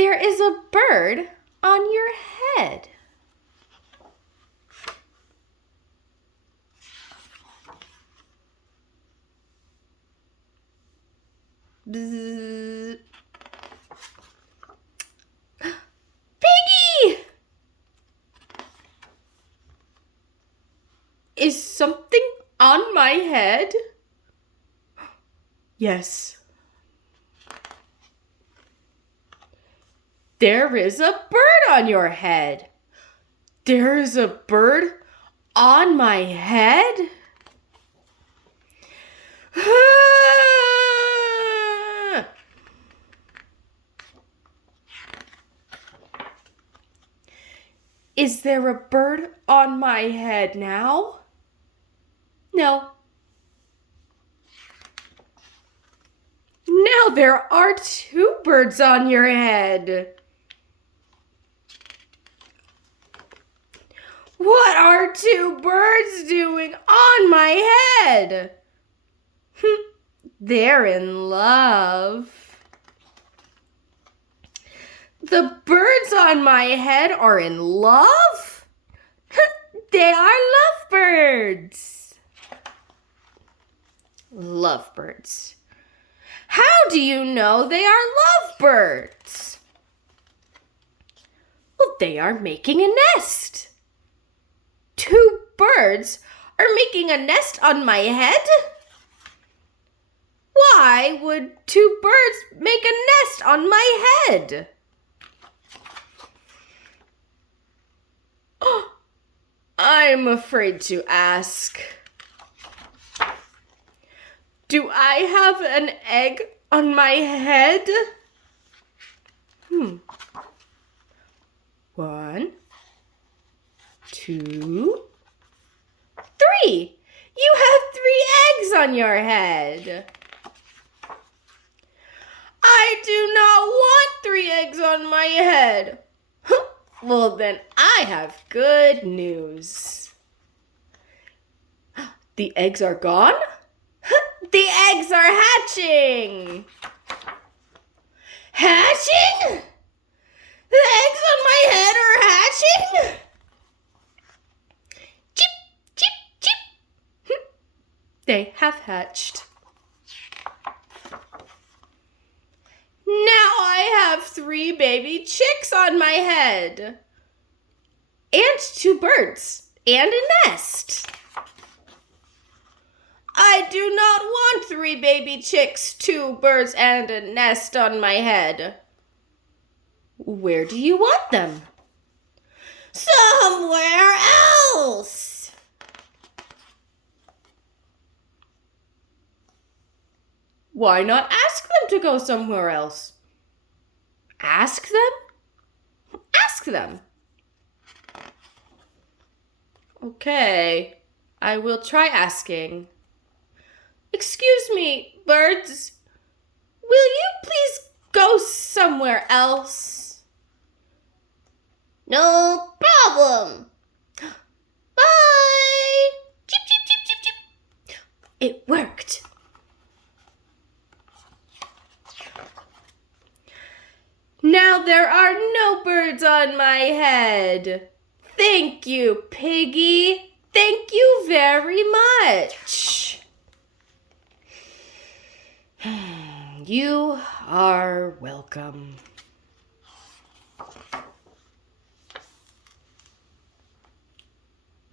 There is a bird on your head. Bzzz. Piggy! Is something on my head? Yes. There is a bird on your head. There is a bird on my head? Is there a bird on my head now? No. Now there are two birds on your head. What are two birds doing on my head? They're in love. The birds on my head are in love? They are lovebirds. Lovebirds. How do you know they are lovebirds? Well, they are making a nest. Two birds are making a nest on my head? Why would two birds make a nest on my head? I'm afraid to ask. Do I have an egg on my head? 1, 2, 3. You have 3 eggs on your head. I do not want 3 eggs on my head. Well, then I have good news. The eggs are gone? The eggs are hatching. Hatching? The eggs on my head are hatching? Chip, chip, chip. They have hatched. Now I have 3 baby chicks on my head. And 2 birds. And a nest. I do not want 3 baby chicks, 2 birds, and a nest on my head. Where do you want them? Somewhere else. Why not ask them to go somewhere else? Ask them? Ask them. Okay, I will try asking. Excuse me, birds. Will you please go somewhere else? No problem. Bye. Chip, chip, chip, chip, chip. It worked. Now there are no birds on my head. Thank you, Piggy. Thank you very much. You are welcome.